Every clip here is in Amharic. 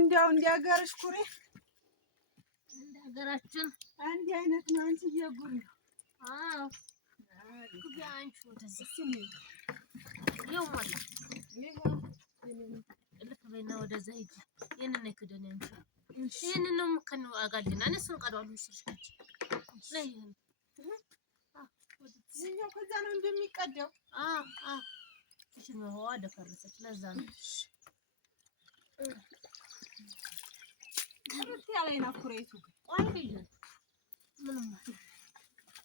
እንዲያው እንዲያገርሽ ኩሬ እንደሀገራችን አንድ አይነት ነው። አንቺ እየጉር ነው። አዎ ጉዳንቹ ወደዚህ ይው ማለት ይሄው ልክ በይና ወደዛ ሂጂ። የነነ ከደነ አንቺ ይሄንን ነው መከኑ አጋልና እነሱን ቀዳሉ ስልሽካች ላይ ይሄን ይሄው ከዛ ነው እንደሚቀደው። እሺ ነው ወደ ፈረሰች ለዛ ነው ከብት ያለኝ ናኩሬቱ ቆይልኝ ምንም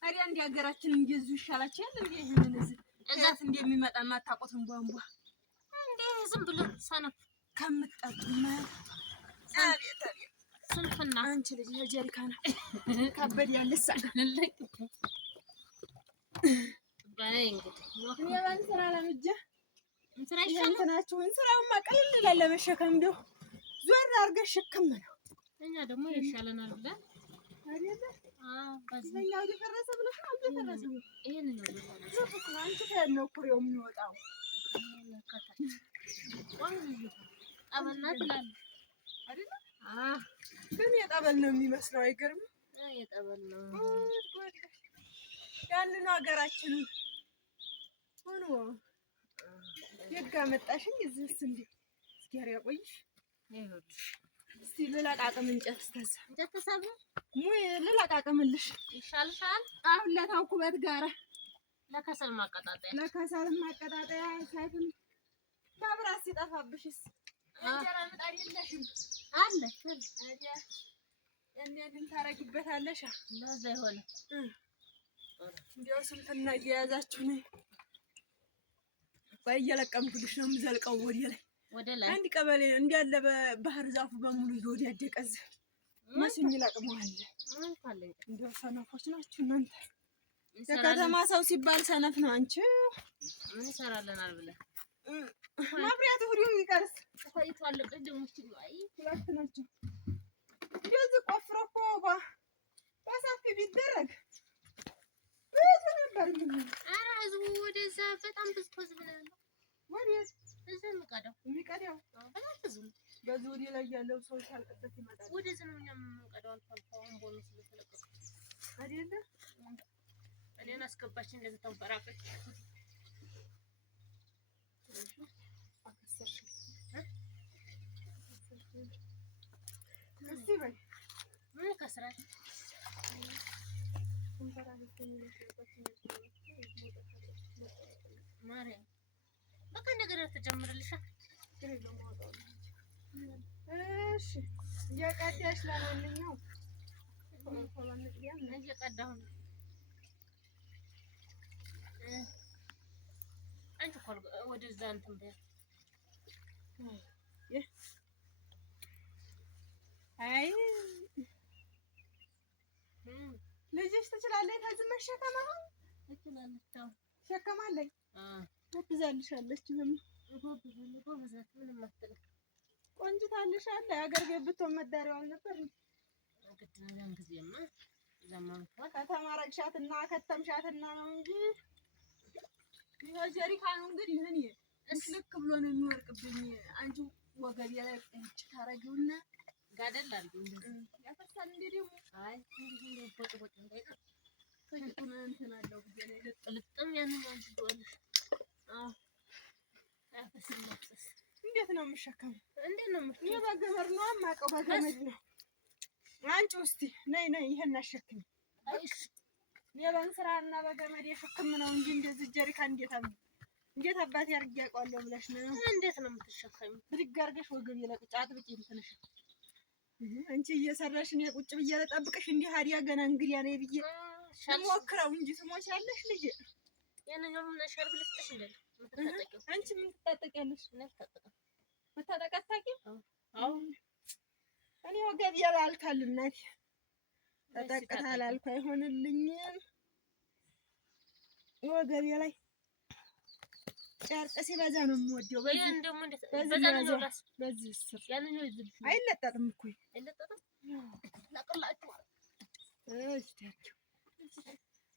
አሪያ እንደ ሀገራችን እንጀዙ ይሻላችኋል እንዴ? ይሄንን እዛት እንደሚመጣ ማታቆትን ቧንቧ እንዴ ዝም ብለን ሰነፍ ከምጣጡና አቤት አቤት ስንፍና አንቺ ልጅ ጀሪካና ከበድ ያለሳለልኝ ባይ እንግዲህ ወክኔ ባን ስራ ለምጄ እንስራ ይሻላል። እንትናችሁን ስራውን ማቀለል ይላል ለመሸከም እንደው ዞር አድርገሽ ሸከም ነው። እኛ ደግሞ ይሻለናል ብለን አይደለ? በዚህኛው ደረሰ ብለሽ አልደረሰም። ይሄን ነው አንቺ ታየው ኩሬው የሚወጣው ጠበልና ትላለህ አይደለ? ግን የጠበል ነው የሚመስለው። አይገርምም? የጠበል ነው ያንን ሀገራችንን ሆኖ የጋ መጣሽኝ እዚህስ እንዴ እስኪያር ያቆይሽ ይኸውልሽ እስቲ ልላቃቅም እንጨት ተሰብ ሙይ ልላቃቅምልሽ ይሻልሻል። አሁን ለታውኩበት ጋራ ለከሰል ማቀጣጠያ ሳይሆን ማብራት ሲጠፋብሽስ እንጀራ ምጣድ የለሽም አለ አዲያ እንዴት ታረጊበታለሽ? ለዛ ይሆነ እንዴው ስንትና እየያዛችሁ ነው ባይየለቀምኩልሽ ነው የምዘልቀው ወደ ላይ አንድ ቀበሌ እንዲያለ በባህር ዛፉ በሙሉ ይወዲያደቀዝ መስኝ ለቅመዋል። እንደው ሰነፎች ናችሁ እናንተ። የከተማ ሰው ሲባል ሰነፍ ነው። አንቺ ምን ይሰራልናል ብለህ ማብሪያቱ ሁሉ ይቀርስ ቆይቷል። ቅድሞች አይ ሁለት ናቸው። እንደዚህ ቆፍሮ እኮ በሰፊ ቢደረግ ብዙ ነበር። ኧረ ህዝቡ ወደዛ በጣም ብዙ ህዝብ ነው ያለው። ወዴት እዚህ የሚቀዳው በጣም ብዙ በዚህ ወዲህ ላይ ያለው ሰው ሲያልቅበት ይመጣል። ወደዚህ ነው እኛ የምንቀዳው። አልፎ ቦነስ ስለተለቀቀ አይደለ? እኔን አስገባች እንደዚህ ተንፈራፈች አከሰሽ እስቲ በይ ምን ከስራት ማርያም በቃ ነገር ተጀምርልሻል። እሺ እየቀዳሽ ለማንኛውም እየቀዳሁ ነው። አንቺ እኮ ወደዛ እንትን በይ አይ ልጅሽ ትችላለች። ከዚህ መሸከም አሁን ትችላለች። ሸከማለች ትብዛልሻለች። ምንም አትልም። ቆንጅታልሻለ የሀገር ቤት ብትሆን መዳሪያው አልነበር ያን ጊዜማ ዘማንኳል ከተማረቅሻትና ከተምሻትና ነው እንጂ ጀሪካኑ እንግዲህ ይሄን እስልክ ብሎ ነው የሚወርቅብኝ። አንቺ ወገቤ ላይ ቁጭ ታረጊውና ጋደል አድርጊው ያፈሳል። እንዴ ደግሞ አይ እንዴ ቦጭ እንዳይቀር ከንቱን እንትን አለው ብዬ ነው ልጥም ያንን አንቺ ዶልሽ አፈስል ማፍሰስ እንዴት ነው የምሸከመው? እንዴት ነው የምሸከመው? በገመድ ነው የማውቀው፣ በገመድ ነው። አንቺ እስቲ ነይ ይሄን አሸክሚ። አይሽ የበንስራና በገመድ የሸክም ነው እንጂ እንደዚህ ጀሪካን እንዴት አባቴ አድርጌ አውቀዋለሁ ብለሽ ነው? እንዴት ነው የምትሸከሚው? ብድግ አድርገሽ ወገብ የለቅጫ አጥብቂ እንትንሽ አንቺ እየሰራሽ እኔ ቁጭ ብዬ ልጠብቅሽ። እንዲህ ሀዲያ ገና እንግዲያ ነይ ብዬ ሞክረው እንጂ ትሞቻለሽ ልጅ። ያንኛው ምን ሸርብ ልስጥሽ እንዴ? አንቺ ምን ትታጠቂያለሽ? መታጠቂያታቂ? አዎ እኔ ወገብ ያላልካል እናቴ ተጠቅታል አልኩ አይሆንልኝም። ወገብ ላይ ጨርቅ ሲበዛ ነው የምወደው። በዚህ ስር አይለጠጥም እኮ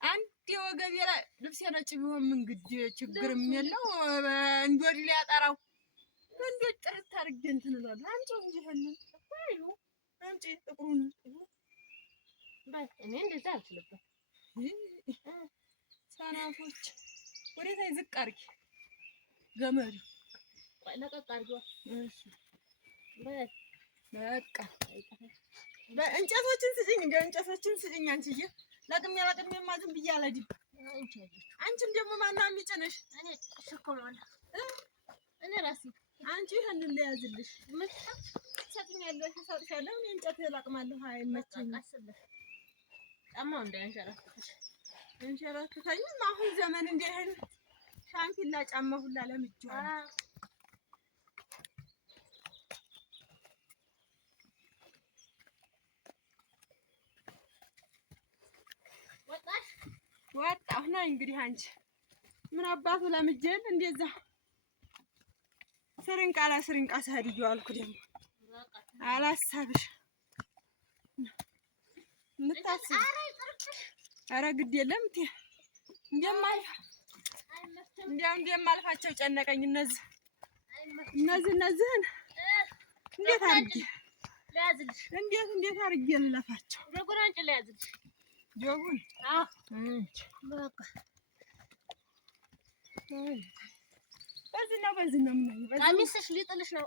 አንድ ወገቤ ላይ ልብስ ነጭ ቢሆን ምን ግድ ችግርም የለው። እንዶድ ሊያጠራው እንዴት ጥርት አድርጌ እንትን እላለሁ። አምጪው እንጂ ይሄንን አይሉ አምጪ ጥቁሩን በይ እኔ እንደዛ አልችልበትም። ሰናፎች ወዴት ዝቅ አድርጊ ገመዱ ለቀቅ አድርጊው። እሺ በቃ እንጨቶችን ስጭኝ፣ እንደው እንጨቶችን ስጭኝ። አንቺዬ ለቅሜማ ዝም ብዬ አልሄድም። አንቺም ደግሞ ማነው የሚጭንሽ? እኔ እሸከማለሁ እኔ ራሴ። አንቺ ይሄንን ልያዝልሽ ትሰጥኛለሽ፣ እሰጥሻለሁ። እኔ እንጨት እለቅማለሁ። አይመቸኝም። ጫማው እንዳያንሸራትትሽ። አንሸራትተኝም። አሁን ዘመን እንዲህ አይነት ሻንፒላ ጫማ ሁላ ለምጄዋለሁ። ወጣሁ ነው እንግዲህ። አንቺ ምን አባቱ ለምጄን እንደዛ ስሪንቃ ሰድዬው አልኩ። ደግሞ አላሳብሽ ምታስብ። ኧረ ግድ የለም እንደማልፋቸው ጨነቀኝ። እነዚህን እንዴት አድርጌ ለያዝልሽ? እንዴት አድርጌ ልለፋቸው? ጆጉን አንቺ ለያዝልሽ። ጆጉን በቃ በዚህ ነው የምናየው። ቀሚስሽ ሊጥልሽ ነው።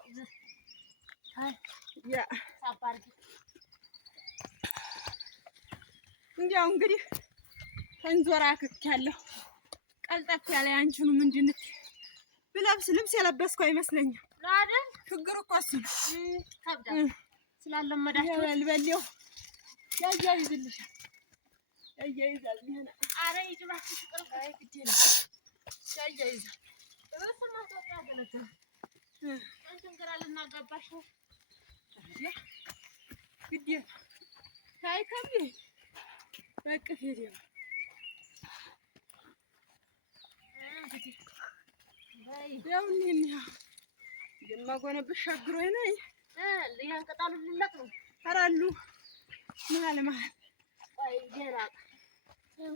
እንዲያው እንግዲህ ተንዞራ ክክያለሁ። ቀልጠፍ ያለ አንቺኑ ምንድን ብለብስ ልብስ የለበስኩ አይመስለኝም አይደል? ችግር እኮ እሱ ነው። ከብዳል ስላለመዳችሁ በልበሌው ያያይዝልሻል። ያያይዛል። ኧረ ይጅባችሁ ቅርብ ግዴ ነው ያያይዛል። በስማ ተወጣ ገለተ አንተን ግራ ልናጋባሽ ነው ግዴ ሳይከብድ በቅፍ ሄደው የማጎነብሽ ሻግሮኝ ነኝ። ያን ቅጠሉ ልለቅ ነው። ኧረ አሉ መሀል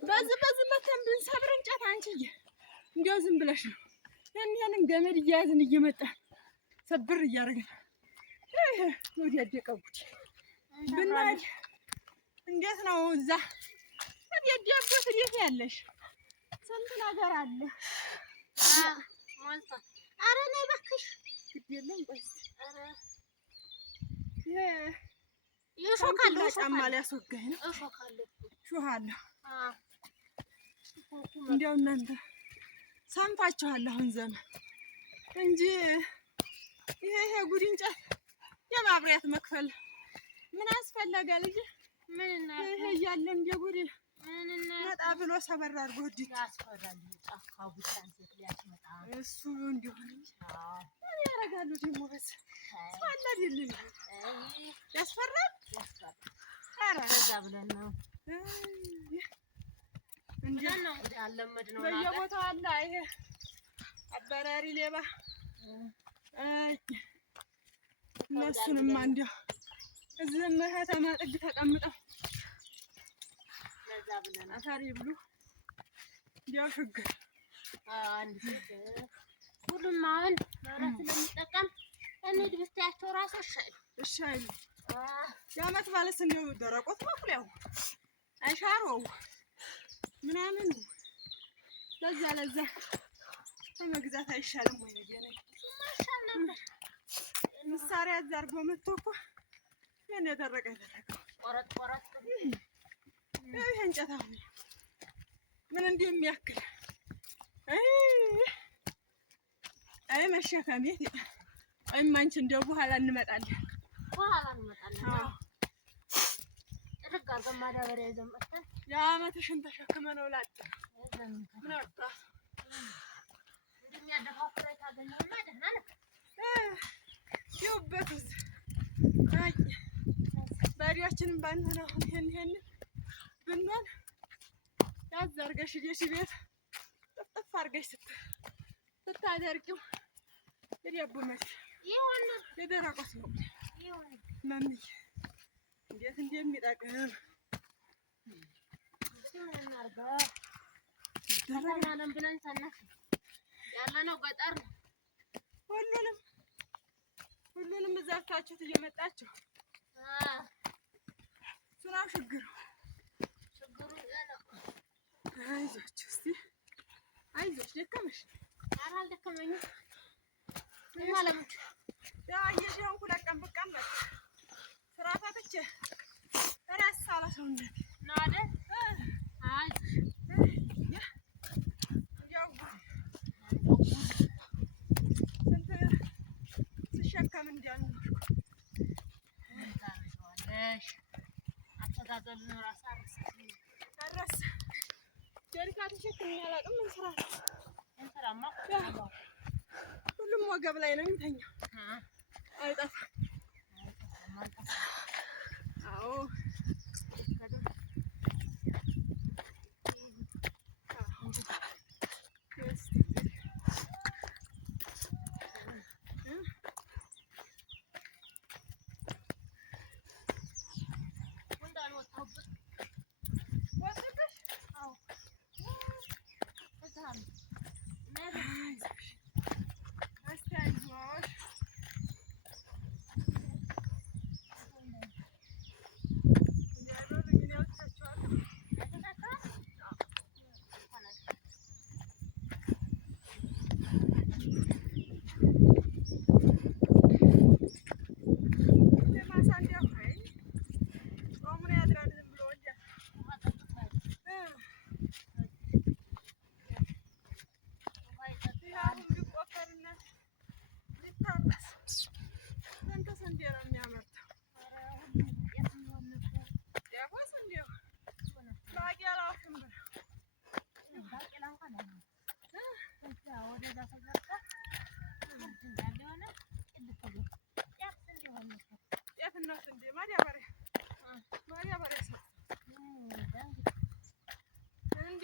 በዚህ መተን ብንሰብር እንጨት አንቺዬ እንዲያው ዝም ብለሽ ነው። ያንን ገመድ እያያዝን እየመጣን ሰብር እያደረግን ወዲያ ያደቀቡት ብናድ እንዴት ነው? እዛ ያደቀቡት እንዴት ያለሽ ስንት ነገር አለ። ማልታ ኧረ ነይ እባክሽ ግድ የለም። ቆይ የሾካለሁ ጫማ ሊያስወጋኝ ነው። እሾካለሁ ሹሃለሁ። እንዲያው እናንተ ሰምታችኋል አሁን ዘመን እንጂ ይሄ ጉድ እንጨት የማብሪያት መክፈል ምን አስፈለገ? ልጅ ምን ይሄ እያለ እንደ ጉድ መጣ ብሎ ሰበር አድርጎ ወዲህ ያስፈራል። ጫካው ብቻን ሴት ሊያስመጣ እሱ እንዲሆን ምን ያደርጋሉ ደግሞ? በስ ሳላ አይደለም ያስፈራል። ኧረ እዛ ብለን ነው እንዴ ነው እንግዲህ አለመድነው ነው። በየቦታው አለ ይሄ አባራሪ ሌባ። እነሱንም እንዲያው እዚህም ከተማ ጥግ ተቀምጠው ለዛ ብለን አሳሪ ብሉ እንዲያው ችግር አንድ ሁሉም አሁን ማለት ስለሚጠቀም እንሂድ ብትያቸው እራሱ እሺ አይሉ የዓመት ባለስ እንደው ደረቆት መኩሪያው አሻሮው ምናምን ለዛ ከመግዛት አይሻልም ወይ? ነገ መሳሪያ አድርጎ መጥቶ እኮ ያን ያደረቀ ቆረጥ ይሄ እንጨት አሁን ምን እንደሚያክል አይ መሸከሜ አይም አንቺ እንደው በኋላ እንመጣለን። አዎ ጥርቅ አድርገን ማዳበሪያ ይዘን መጥተን የዓመትሽን ተሸክመነው ላጥ ምን አባ እንደሚያደፋፍረው ታገኘውና ደህና ነው። ይውበቱስ አይ ባሪያችንን ባንሆን አሁን ይሄን ብንሆን ያዝ አድርገሽ ሂደሽ ቤት ጥፍጥፍ አድርገሽ ስታደርቂው የዳቦ መልክ ይሁን የደረቆት ነው ይሁን ማምዬ እንዴት እንደሚጠቅም ደረናለን ብለን ሰነፍ ያለነው ገጠር ነው። ሁሉንም ተረዳታችሁት እየመጣችሁ እሱን ችግሩ አይዞሽ እስኪ አይዞሽ ደከመሽ ኧረ አልደከመኝም አየሽ አሁን 2 ቀን ብቀመጥ ስራ ፈትቼ እረስ አለ ሰውነቴ ነው አይደል አይዞሽ ያው ስንት ስሸከም እንዲያልኖርኩ ምን ታደርጊዋለሽ አተጋገሉን እራሱ አረሳ ጀሪካ ተሸክሜ አላውቅም እንስራማ ሁሉም ወገብ ላይ ነው የሚተኛው አይጠፋም አዎ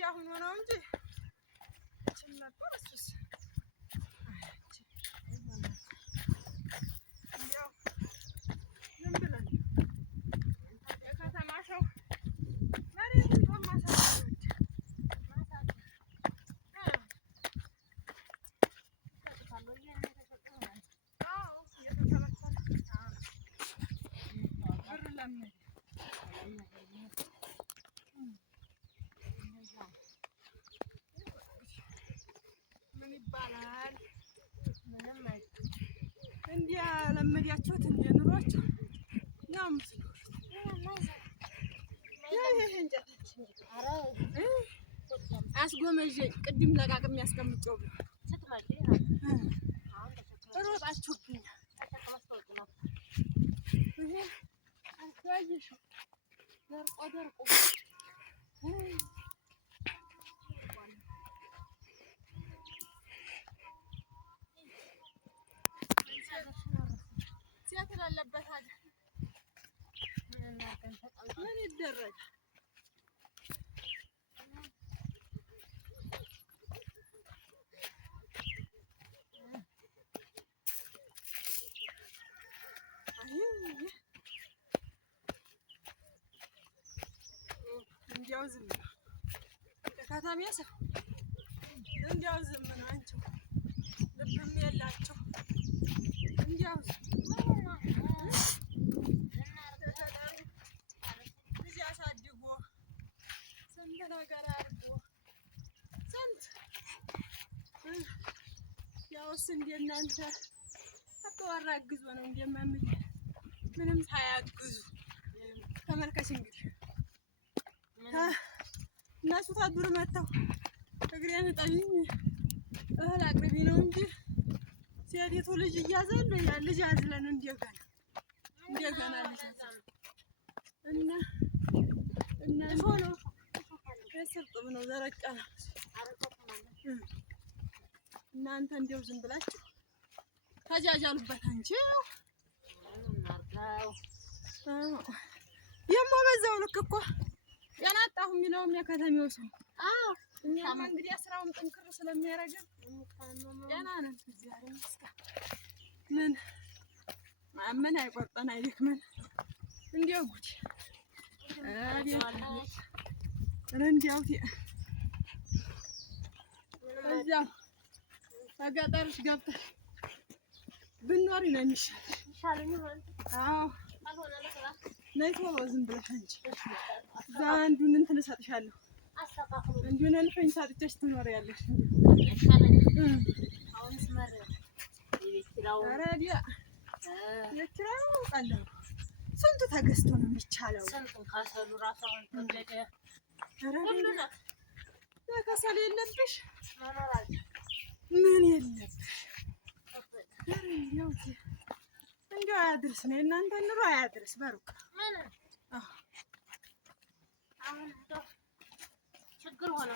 አሁን ነው እንጂ ነበር እሱስ ዝም ብለን የከተማ ሰው መሬቱን በማሳደግ ብር ለምን ምን ይባላል? ምንም አይደለም። እንዲያ ለመዲያችሁት እንደ ኑሯችሁ ነው የምትኖሩት። ይሄ እንጨታችን አስጎመዠኝ ቅድም ለቃቅም ያስቀምጨው ሮጣችሁብኝ። ይሄ አስጋይሽው ደርቆ ሴት ላለበት አይደል ምን ይደረጋል? እንዲያው ዝም ነው ከተማ ሰው እንዲያው ዝም ነው። አንቺ ልብም የላቸው እንዲያው ልጅ አሳድጎ ስንት ነገር አድርጎ ስንት ያውስ እንደናንተ አትወራግዞ ነው እንደማምኝ ምንም ሳያግዙ ተመልከች እንግዲህ እነሱ ታዱር መጥተው እግሬን ጠቢኝ እህል አቅርቢ ነው እንጂ ሴቲቱ ልጅ እያዘሉ ያ ልጅ አዝለን እንደገና ልጅ እና ሆኖ የስርጥም ነው ዘረቀ ነው። እናንተ እንደው ዝም ብላችሁ ተጃጃሉበት እንጂ የሞ በዛው ልክ እኮ ያናጣሁ የሚለውም የከተሜው ሰው እኛማ እንግዲህ ስራውን ጥንክር ስለሚያደርገን ደህና ነን። ምን ማመን አይቆርጠን አይደክመን። እንዲያው ጉድ እንዲያው እዚያው ከገጠርሽ ገብተሽ ብንኖሪ ነው የሚሻልሽ። አዎ ነይ ቶሎ ዝም ብለሽ አንቺ አንዱን እንትን እሰጥሻለሁ። እንዲሁን እልፍኝ ሰጥቼሽ ትኖሪያለሽ። ኧረ ዲያ የኪራዩ ቀላል ስንቱ ተገዝቶ ነው የሚቻለው? ከሰል የለብሽ ምን የለብሽ። እንደው አያድርስ ነው የእናንተ ኑሮ አያድርስ በሩቅ ችግር ሆነ።